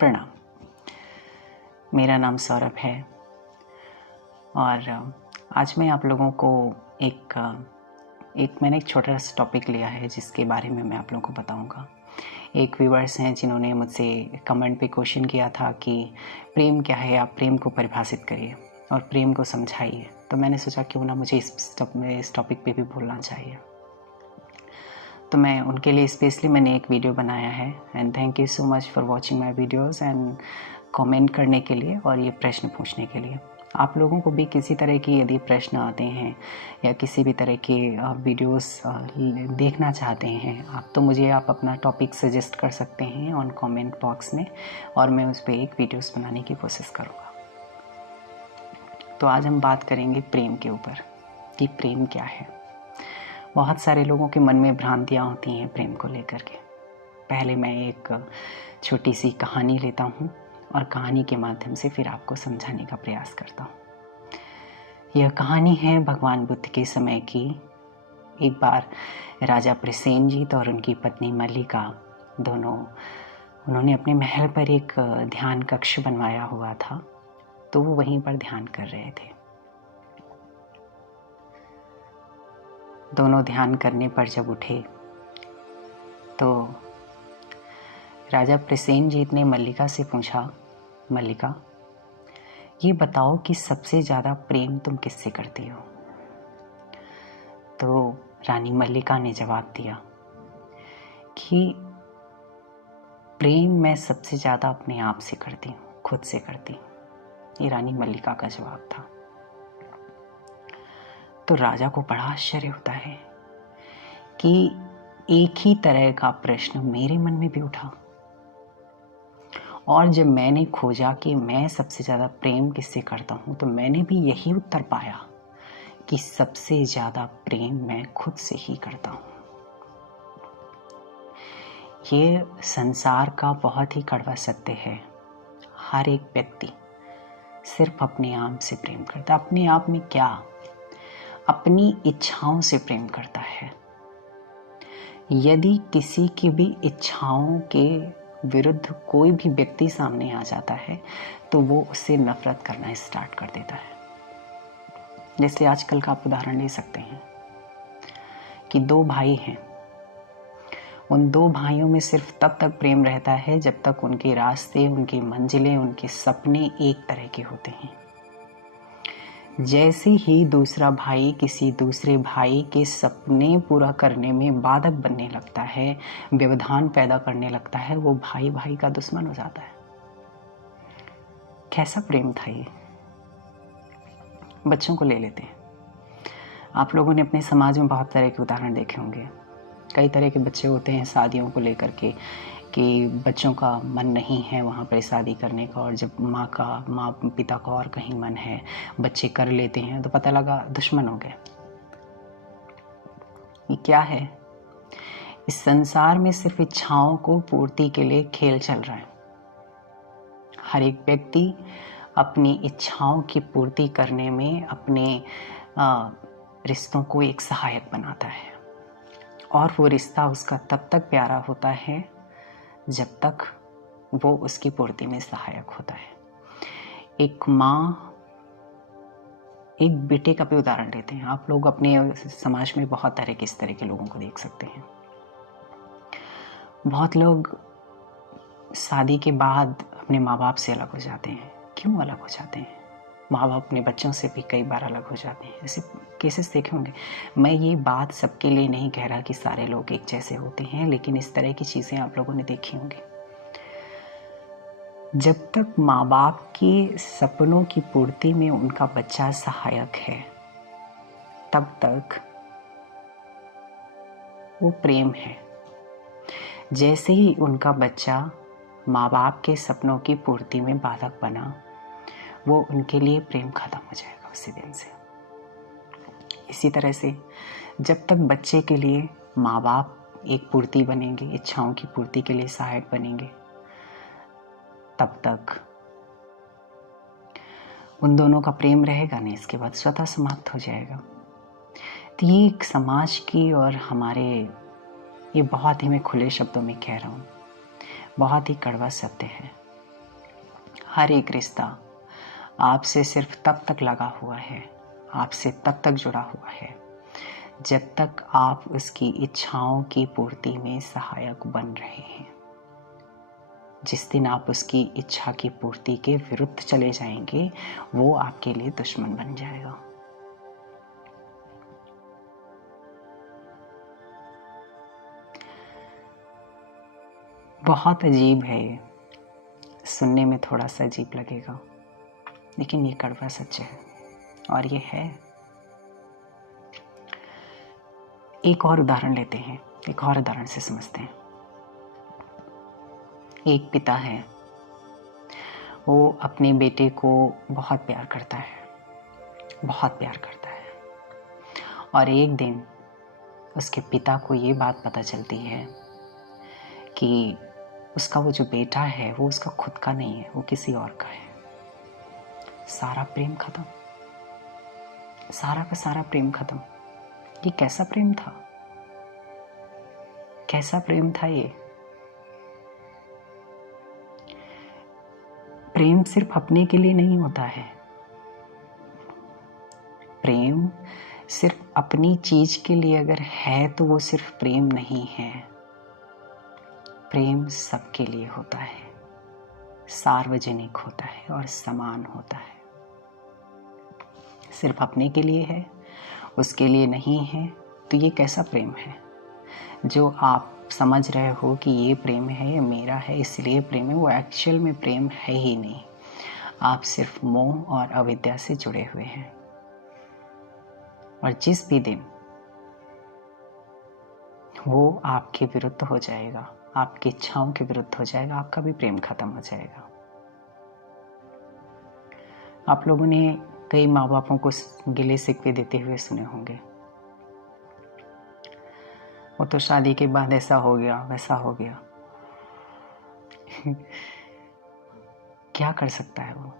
प्रणाम। मेरा नाम सौरभ है और आज मैं आप लोगों को मैंने एक छोटा सा टॉपिक लिया है जिसके बारे में मैं आप लोगों को बताऊंगा। एक व्यूअर्स हैं जिन्होंने मुझसे कमेंट पे क्वेश्चन किया था कि प्रेम क्या है, आप प्रेम को परिभाषित करिए और प्रेम को समझाइए। तो मैंने सोचा क्यों ना मुझे इस टॉपिक पे भी बोलना चाहिए। तो मैं उनके लिए स्पेशली मैंने एक वीडियो बनाया है। And thank you so much for watching my videos and comment करने के लिए और ये प्रश्न पूछने के लिए। आप लोगों को भी किसी तरह की यदि प्रश्न आते हैं या किसी भी तरह के वीडियोस देखना चाहते हैं आप, तो मुझे आप अपना टॉपिक सजेस्ट कर सकते हैं ऑन कमेंट बॉक्स में और मैं उस पर एक वीडियोस बनाने की कोशिश करूँगा। तो आज हम बात करेंगे प्रेम के ऊपर कि प्रेम क्या है। बहुत सारे लोगों के मन में भ्रांतियाँ होती हैं प्रेम को लेकर के। पहले मैं एक छोटी सी कहानी लेता हूँ और कहानी के माध्यम से फिर आपको समझाने का प्रयास करता हूँ। यह कहानी है भगवान बुद्ध के समय की। एक बार राजा प्रसेनजीत और उनकी पत्नी मल्लिका दोनों, उन्होंने अपने महल पर एक ध्यान कक्ष बनवाया हुआ था, तो वो वहीं पर ध्यान कर रहे थे। दोनों ध्यान करने पर जब उठे तो राजा प्रसेनजीत ने मल्लिका से पूछा, मल्लिका ये बताओ कि सबसे ज़्यादा प्रेम तुम किससे करती हो? तो रानी मल्लिका ने जवाब दिया कि प्रेम मैं सबसे ज़्यादा अपने आप से करती हूँ, खुद से करती हूँ। ये रानी मल्लिका का जवाब था। तो राजा को बड़ा आश्चर्य होता है कि एक ही तरह का प्रश्न मेरे मन में भी उठा और जब मैंने खोजा कि मैं सबसे ज़्यादा प्रेम किससे करता हूँ तो मैंने भी यही उत्तर पाया कि सबसे ज़्यादा प्रेम मैं खुद से ही करता हूँ। ये संसार का बहुत ही कड़वा सत्य है। हर एक व्यक्ति सिर्फ अपने आप से प्रेम करता है। अपने आप में क्या? अपनी इच्छाओं से प्रेम करता है। यदि किसी की भी इच्छाओं के विरुद्ध कोई भी व्यक्ति सामने आ जाता है तो वो उससे नफरत करना स्टार्ट कर देता है। जैसे आजकल का आप उदाहरण ले सकते हैं कि दो भाई हैं, उन दो भाइयों में सिर्फ तब तक प्रेम रहता है जब तक उनके रास्ते, उनकी मंजिलें, उनके सपने एक तरह के होते हैं। जैसे ही दूसरा भाई किसी दूसरे भाई के सपने पूरा करने में बाधक बनने लगता है, व्यवधान पैदा करने लगता है, वो भाई भाई का दुश्मन हो जाता है। कैसा प्रेम था ये? बच्चों को ले लेते हैं। आप लोगों ने अपने समाज में बहुत तरह के उदाहरण देखे होंगे। कई तरह के बच्चे होते हैं शादियों को लेकर के कि बच्चों का मन नहीं है वहाँ पर शादी करने का, और जब माँ पिता का और कहीं मन है, बच्चे कर लेते हैं तो पता लगा दुश्मन हो गए। ये क्या है? इस संसार में सिर्फ इच्छाओं को पूर्ति के लिए खेल चल रहा है। हर एक व्यक्ति अपनी इच्छाओं की पूर्ति करने में अपने रिश्तों को एक सहायक बनाता है और वो रिश्ता उसका तब तक प्यारा होता है जब तक वो उसकी पूर्ति में सहायक होता है। एक माँ एक बेटे का भी उदाहरण लेते हैं। आप लोग अपने समाज में बहुत तरह के इस तरह के लोगों को देख सकते हैं। बहुत लोग शादी के बाद अपने माँ बाप से अलग हो जाते हैं। क्यों अलग हो जाते हैं? माँ बाप अपने बच्चों से भी कई बार अलग हो जाते हैं। ऐसे केसेस देखे होंगे। मैं ये बात सबके लिए नहीं कह रहा कि सारे लोग एक जैसे होते हैं, लेकिन इस तरह की चीज़ें आप लोगों ने देखी होंगी। जब तक माँ बाप के सपनों की पूर्ति में उनका बच्चा सहायक है तब तक वो प्रेम है। जैसे ही उनका बच्चा माँ बाप के सपनों की पूर्ति में बाधक बना, वो उनके लिए प्रेम खत्म हो जाएगा उसी दिन से। इसी तरह से जब तक बच्चे के लिए माँ बाप एक पूर्ति बनेंगे, इच्छाओं की पूर्ति के लिए सहायक बनेंगे, तब तक उन दोनों का प्रेम रहेगा नहीं। इसके बाद स्वतः समाप्त हो जाएगा। तो ये एक समाज की और हमारे, ये बहुत ही मैं खुले शब्दों में कह रहा हूँ, बहुत ही कड़वा सत्य है। हर एक रिश्ता आपसे सिर्फ तब तक लगा हुआ है, आपसे तब तक जुड़ा हुआ है जब तक आप उसकी इच्छाओं की पूर्ति में सहायक बन रहे हैं। जिस दिन आप उसकी इच्छा की पूर्ति के विरुद्ध चले जाएंगे, वो आपके लिए दुश्मन बन जाएगा। बहुत अजीब है ये, सुनने में थोड़ा सा अजीब लगेगा, लेकिन ये कड़वा सच है और ये है। एक और उदाहरण लेते हैं, एक और उदाहरण से समझते हैं। एक पिता है, वो अपने बेटे को बहुत प्यार करता है, बहुत प्यार करता है। और एक दिन उसके पिता को ये बात पता चलती है कि उसका वो जो बेटा है वो उसका खुद का नहीं है, वो किसी और का है। सारा प्रेम खत्म, सारा का सारा प्रेम खत्म। ये कैसा प्रेम था, कैसा प्रेम था ये? प्रेम सिर्फ अपने के लिए नहीं होता है। प्रेम सिर्फ अपनी चीज के लिए अगर है तो वो सिर्फ प्रेम नहीं है। प्रेम सबके लिए होता है, सार्वजनिक होता है और समान होता है। सिर्फ अपने के लिए है, उसके लिए नहीं है, तो ये कैसा प्रेम है? जो आप समझ रहे हो कि ये प्रेम है, ये मेरा है इसलिए प्रेम है, वो एक्चुअल में प्रेम है ही नहीं। आप सिर्फ मोह और अविद्या से जुड़े हुए हैं। और जिस भी दिन वो आपके विरुद्ध हो जाएगा, आपकी इच्छाओं के विरुद्ध हो जाएगा, आपका भी प्रेम खत्म हो जाएगा। आप लोगों ने कई माँ बापों को गिले शिकवे देते हुए सुने होंगे, वो तो शादी के बाद ऐसा हो गया, वैसा हो गया। क्या कर सकता है वो?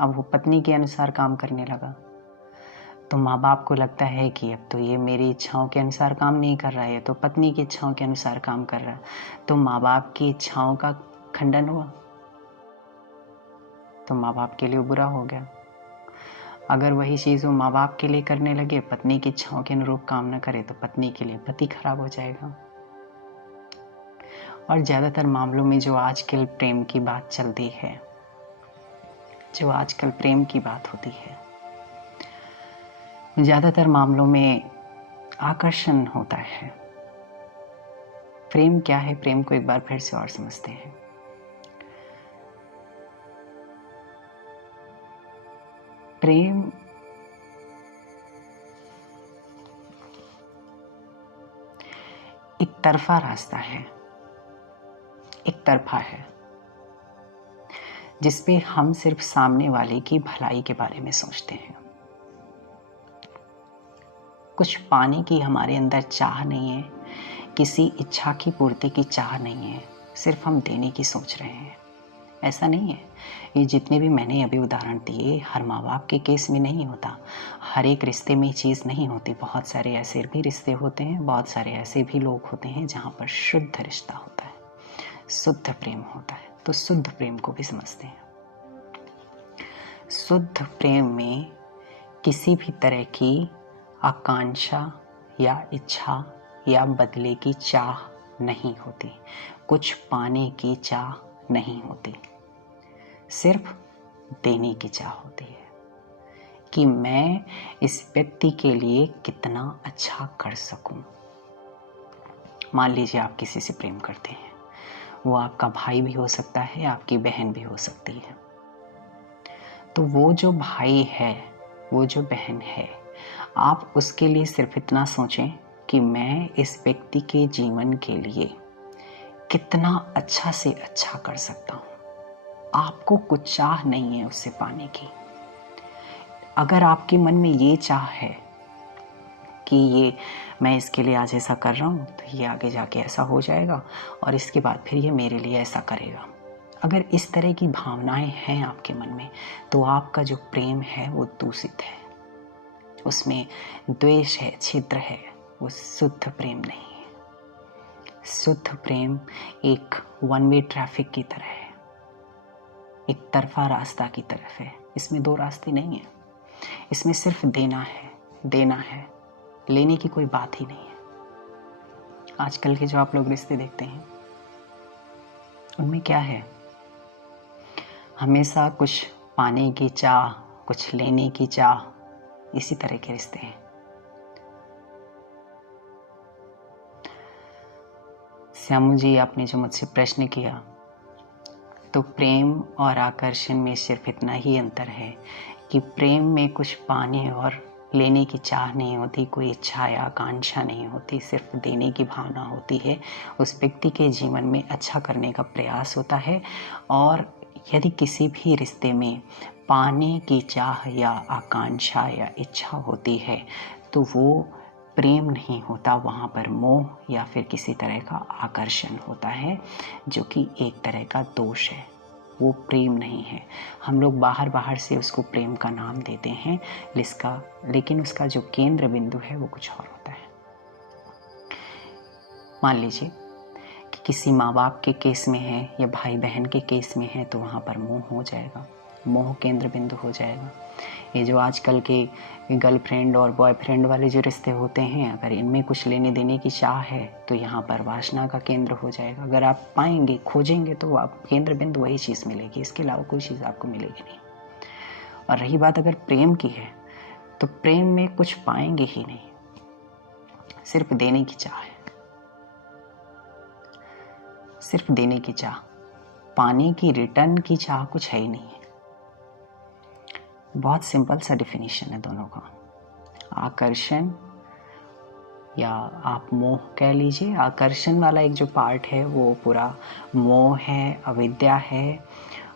अब वो पत्नी के अनुसार काम करने लगा, तो माँ बाप को लगता है कि अब तो ये मेरी इच्छाओं के अनुसार काम नहीं कर रहा है, तो पत्नी की इच्छाओं के अनुसार काम कर रहा है, तो माँ बाप की इच्छाओं का खंडन हुआ, तो माँ बाप के लिए बुरा हो गया। अगर वही चीज़ वो माँ बाप के लिए करने लगे, पत्नी की इच्छाओं के अनुरूप काम न करे, तो पत्नी के लिए पति खराब हो जाएगा। और ज़्यादातर मामलों में जो आजकल प्रेम की बात चलती है, जो आजकल प्रेम की बात होती है, ज़्यादातर मामलों में आकर्षण होता है। प्रेम क्या है, प्रेम को एक बार फिर से और समझते हैं। प्रेम एक तरफा रास्ता है, एक तरफा है, जिसपे हम सिर्फ सामने वाले की भलाई के बारे में सोचते हैं। कुछ पाने की हमारे अंदर चाह नहीं है, किसी इच्छा की पूर्ति की चाह नहीं है, सिर्फ हम देने की सोच रहे हैं। ऐसा नहीं है। ये जितने भी मैंने अभी उदाहरण दिए, हर माँ बाप के केस में नहीं होता, हर एक रिश्ते में ये चीज़ नहीं होती। बहुत सारे ऐसे भी रिश्ते होते हैं, बहुत सारे ऐसे भी लोग होते हैं जहाँ पर शुद्ध रिश्ता होता है, शुद्ध प्रेम होता है। तो शुद्ध प्रेम को भी समझते हैं। शुद्ध प्रेम में किसी भी तरह की आकांक्षा या इच्छा या बदले की चाह नहीं होती, कुछ पाने की चाह नहीं होती, सिर्फ देने की चाह होती है कि मैं इस व्यक्ति के लिए कितना अच्छा कर सकूं। मान लीजिए आप किसी से प्रेम करते हैं, वो आपका भाई भी हो सकता है, आपकी बहन भी हो सकती है। तो वो जो भाई है, वो जो बहन है, आप उसके लिए सिर्फ इतना सोचें कि मैं इस व्यक्ति के जीवन के लिए कितना अच्छा से अच्छा कर सकता हूँ। आपको कुछ चाह नहीं है उससे पाने की। अगर आपके मन में ये चाह है कि ये मैं इसके लिए आज ऐसा कर रहा हूँ तो ये आगे जाके ऐसा हो जाएगा और इसके बाद फिर ये मेरे लिए ऐसा करेगा, अगर इस तरह की भावनाएं हैं आपके मन में, तो आपका जो प्रेम है वो दूषित है, उसमें द्वेष है, छिद्र है, वो शुद्ध प्रेम नहीं है। शुद्ध प्रेम एक वन वे ट्रैफिक की तरह है। एक तरफा रास्ता की तरफ है। इसमें दो रास्ते नहीं है, इसमें सिर्फ देना है, देना है, लेने की कोई बात ही नहीं है। आजकल के जो आप लोग रिश्ते देखते हैं उनमें क्या है, हमेशा कुछ पाने की चाह, कुछ लेने की चाह, इसी तरह के रिश्ते हैं। श्यामू जी, आपने जो मुझसे प्रश्न किया, तो प्रेम और आकर्षण में सिर्फ इतना ही अंतर है कि प्रेम में कुछ पाने और लेने की चाह नहीं होती, कोई इच्छा या आकांक्षा नहीं होती, सिर्फ देने की भावना होती है। उस व्यक्ति के जीवन में अच्छा करने का प्रयास होता है। और यदि किसी भी रिश्ते में पाने की चाह या आकांक्षा या इच्छा होती है तो वो प्रेम नहीं होता, वहाँ पर मोह या फिर किसी तरह का आकर्षण होता है, जो कि एक तरह का दोष है। वो प्रेम नहीं है। हम लोग बाहर से उसको प्रेम का नाम देते हैं, लेकिन उसका जो केंद्र बिंदु है वो कुछ और होता है। मान लीजिए कि किसी माँ बाप के केस में है या भाई बहन के केस में है, तो वहाँ पर मोह हो जाएगा, मोह केंद्र बिंदु हो जाएगा। ये जो आजकल के गर्लफ्रेंड और बॉयफ्रेंड वाले जो रिश्ते होते हैं, अगर इनमें कुछ लेने देने की चाह है तो यहाँ पर वासना का केंद्र हो जाएगा। अगर आप पाएंगे, खोजेंगे, तो आप केंद्र बिंदु वही चीज़ मिलेगी, इसके अलावा कोई चीज़ आपको मिलेगी नहीं। और रही बात अगर प्रेम की है, तो प्रेम में कुछ पाएंगे ही नहीं, सिर्फ देने की चाह है, सिर्फ देने की चाह, पाने की, रिटर्न की चाह कुछ है ही नहीं है। बहुत सिंपल सा डिफिनीशन है दोनों का। आकर्षण या आप मोह कह लीजिए, आकर्षण वाला एक जो पार्ट है वो पूरा मोह है, अविद्या है,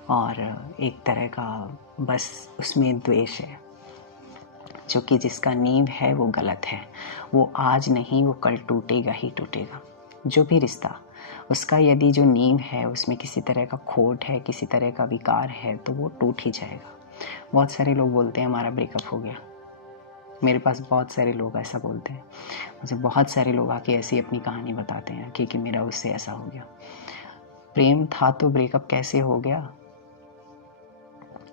और एक तरह का बस उसमें द्वेष है, जो कि जिसका नींव है वो गलत है। वो आज नहीं, वो कल टूटेगा ही टूटेगा। जो भी रिश्ता, उसका यदि जो नींव है उसमें किसी तरह का खोट है, किसी तरह का विकार है, तो वो टूट ही जाएगा। बहुत सारे लोग बोलते हैं हमारा ब्रेकअप हो गया। मेरे पास बहुत सारे लोग ऐसा बोलते हैं, मुझे बहुत सारे लोग आके ऐसी अपनी कहानी बताते हैं कि मेरा उससे ऐसा हो गया। प्रेम था तो ब्रेकअप कैसे हो गया?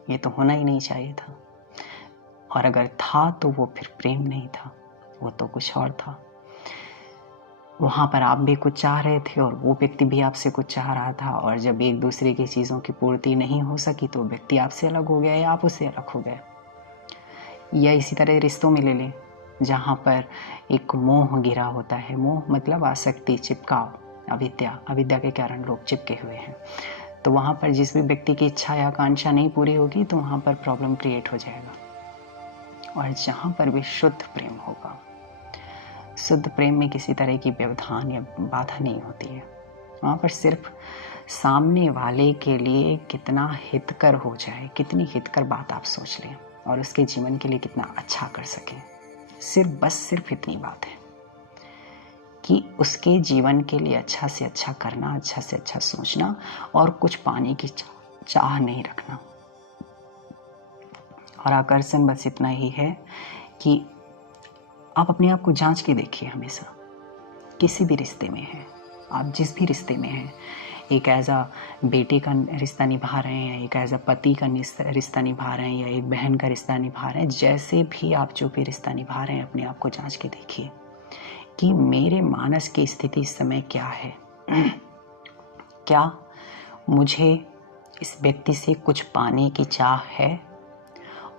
ये तो होना ही नहीं चाहिए था। और अगर था तो वो फिर प्रेम नहीं था, वो तो कुछ और था। वहाँ पर आप भी कुछ चाह रहे थे और वो व्यक्ति भी आपसे कुछ चाह रहा था, और जब एक दूसरे की चीज़ों की पूर्ति नहीं हो सकी तो व्यक्ति आपसे अलग हो गया या आप उससे अलग हो गए। या इसी तरह रिश्तों में ले लें, जहाँ पर एक मोह गिरा होता है। मोह मतलब आसक्ति, चिपकाव, अविद्या के कारण लोग चिपके हुए हैं। तो वहाँ पर जिस भी व्यक्ति की इच्छा या आकांक्षा नहीं पूरी होगी तो वहाँ पर प्रॉब्लम क्रिएट हो जाएगा। और जहाँ पर भी शुद्ध प्रेम होगा, शुद्ध प्रेम में किसी तरह की व्यवधान या बाधा नहीं होती है। वहाँ पर सिर्फ सामने वाले के लिए कितना हितकर हो जाए, कितनी हितकर बात आप सोच लें और उसके जीवन के लिए कितना अच्छा कर सकें, सिर्फ इतनी बात है कि उसके जीवन के लिए अच्छा से अच्छा करना, अच्छा से अच्छा सोचना, और कुछ पाने की चाह नहीं रखना। और आकर्षण बस इतना ही है कि आप अपने आप को जांच के देखिए। हमेशा किसी भी रिश्ते में है, आप जिस भी रिश्ते में हैं, एक एज अ बेटे का रिश्ता निभा रहे हैं, एक एज अ पति का रिश्ता निभा रहे हैं, या एक बहन का रिश्ता निभा रहे हैं, जैसे भी आप जो भी रिश्ता निभा रहे हैं, अपने आप को जांच के देखिए कि मेरे मानस की स्थिति इस समय क्या है। क्या मुझे इस व्यक्ति से कुछ पाने की चाह है?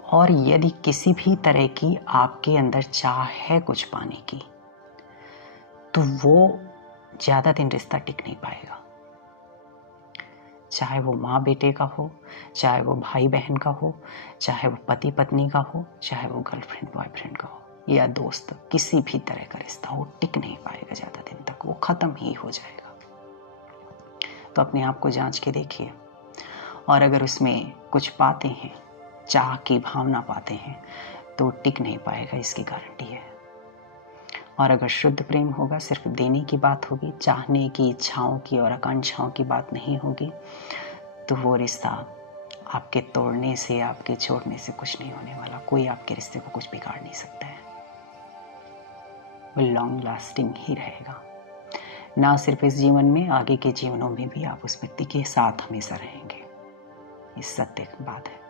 और यदि किसी भी तरह की आपके अंदर चाह है कुछ पाने की, तो वो ज़्यादा दिन रिश्ता टिक नहीं पाएगा। चाहे वो माँ बेटे का हो, चाहे वो भाई बहन का हो, चाहे वो पति पत्नी का हो, चाहे वो गर्लफ्रेंड बॉयफ्रेंड का हो, या दोस्त, किसी भी तरह का रिश्ता हो, टिक नहीं पाएगा ज़्यादा दिन तक, वो ख़त्म ही हो जाएगा। तो अपने आप को जांच के देखिए, और अगर उसमें कुछ पाते हैं, चाह की भावना पाते हैं, तो टिक नहीं पाएगा, इसकी गारंटी है। और अगर शुद्ध प्रेम होगा, सिर्फ देने की बात होगी, चाहने की, इच्छाओं की और आकांक्षाओं की बात नहीं होगी, तो वो रिश्ता आपके तोड़ने से, आपके छोड़ने से कुछ नहीं होने वाला। कोई आपके रिश्ते को कुछ बिगाड़ नहीं सकता है। वो लॉन्ग लास्टिंग ही रहेगा। ना सिर्फ इस जीवन में, आगे के जीवनों में भी आप उस व्यक्ति के साथ हमेशा रहेंगे। ये सत्य बात है।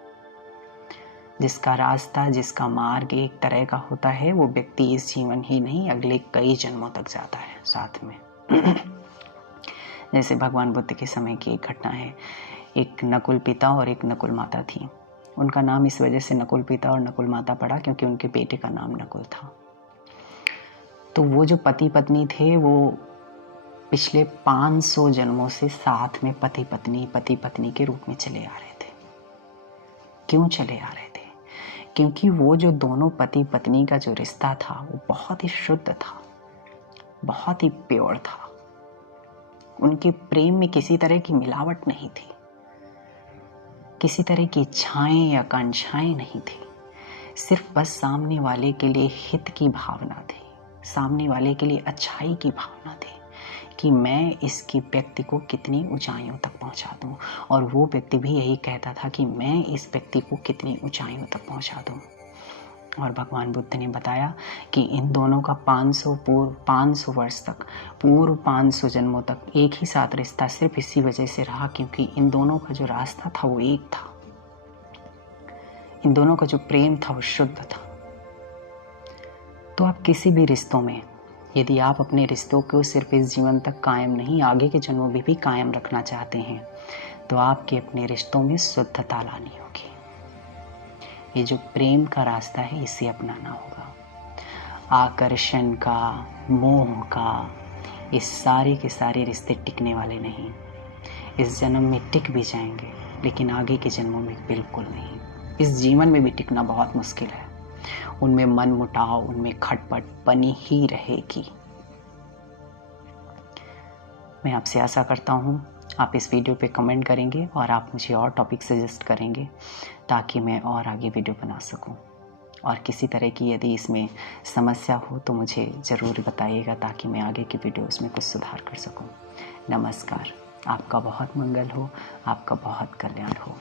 जिसका रास्ता, जिसका मार्ग एक तरह का होता है, वो व्यक्ति इस जीवन ही नहीं अगले कई जन्मों तक जाता है साथ में। जैसे भगवान बुद्ध के समय की एक घटना है। एक नकुल पिता और एक नकुल माता थी। उनका नाम इस वजह से नकुल पिता और नकुल माता पड़ा क्योंकि उनके बेटे का नाम नकुल था। तो वो जो पति पत्नी थे वो पिछले 500 जन्मों से साथ में पति पत्नी के रूप में चले आ रहे थे। क्यों चले आ रहे थे? क्योंकि वो जो दोनों पति पत्नी का जो रिश्ता था वो बहुत ही शुद्ध था, बहुत ही प्योर था। उनके प्रेम में किसी तरह की मिलावट नहीं थी, किसी तरह की इच्छाएं या आकांक्षाएं नहीं थी। सिर्फ बस सामने वाले के लिए हित की भावना थी, सामने वाले के लिए अच्छाई की भावना थी कि मैं इसकी व्यक्ति को कितनी ऊंचाइयों तक पहुंचा दूं, और वो व्यक्ति भी यही कहता था कि मैं इस व्यक्ति को कितनी ऊंचाइयों तक पहुंचा दूं। और भगवान बुद्ध ने बताया कि इन दोनों का 500 वर्ष तक, पूर्व 500 जन्मों तक एक ही साथ रिश्ता सिर्फ इसी वजह से रहा क्योंकि इन दोनों का जो रास्ता था वो एक था। इन दोनों का जो प्रेम था वो शुद्ध था। तो आप किसी भी रिश्तों में, यदि आप अपने रिश्तों को सिर्फ इस जीवन तक कायम नहीं, आगे के जन्मों में भी कायम रखना चाहते हैं, तो आपके अपने रिश्तों में शुद्धता लानी होगी। ये जो प्रेम का रास्ता है इसे अपनाना होगा। आकर्षण का, मोह का, इस सारे के सारे रिश्ते टिकने वाले नहीं। इस जन्म में टिक भी जाएंगे लेकिन आगे के जन्मों में बिल्कुल नहीं। इस जीवन में भी टिकना बहुत मुश्किल है। उनमें मन मुटाव, उनमें खटपट बनी ही रहेगी। मैं आपसे आशा करता हूँ आप इस वीडियो पे कमेंट करेंगे और आप मुझे और टॉपिक सजेस्ट करेंगे ताकि मैं और आगे वीडियो बना सकूँ। और किसी तरह की यदि इसमें समस्या हो तो मुझे ज़रूर बताइएगा ताकि मैं आगे की वीडियो उसमें कुछ सुधार कर सकूँ। नमस्कार। आपका बहुत मंगल हो, आपका बहुत कल्याण हो।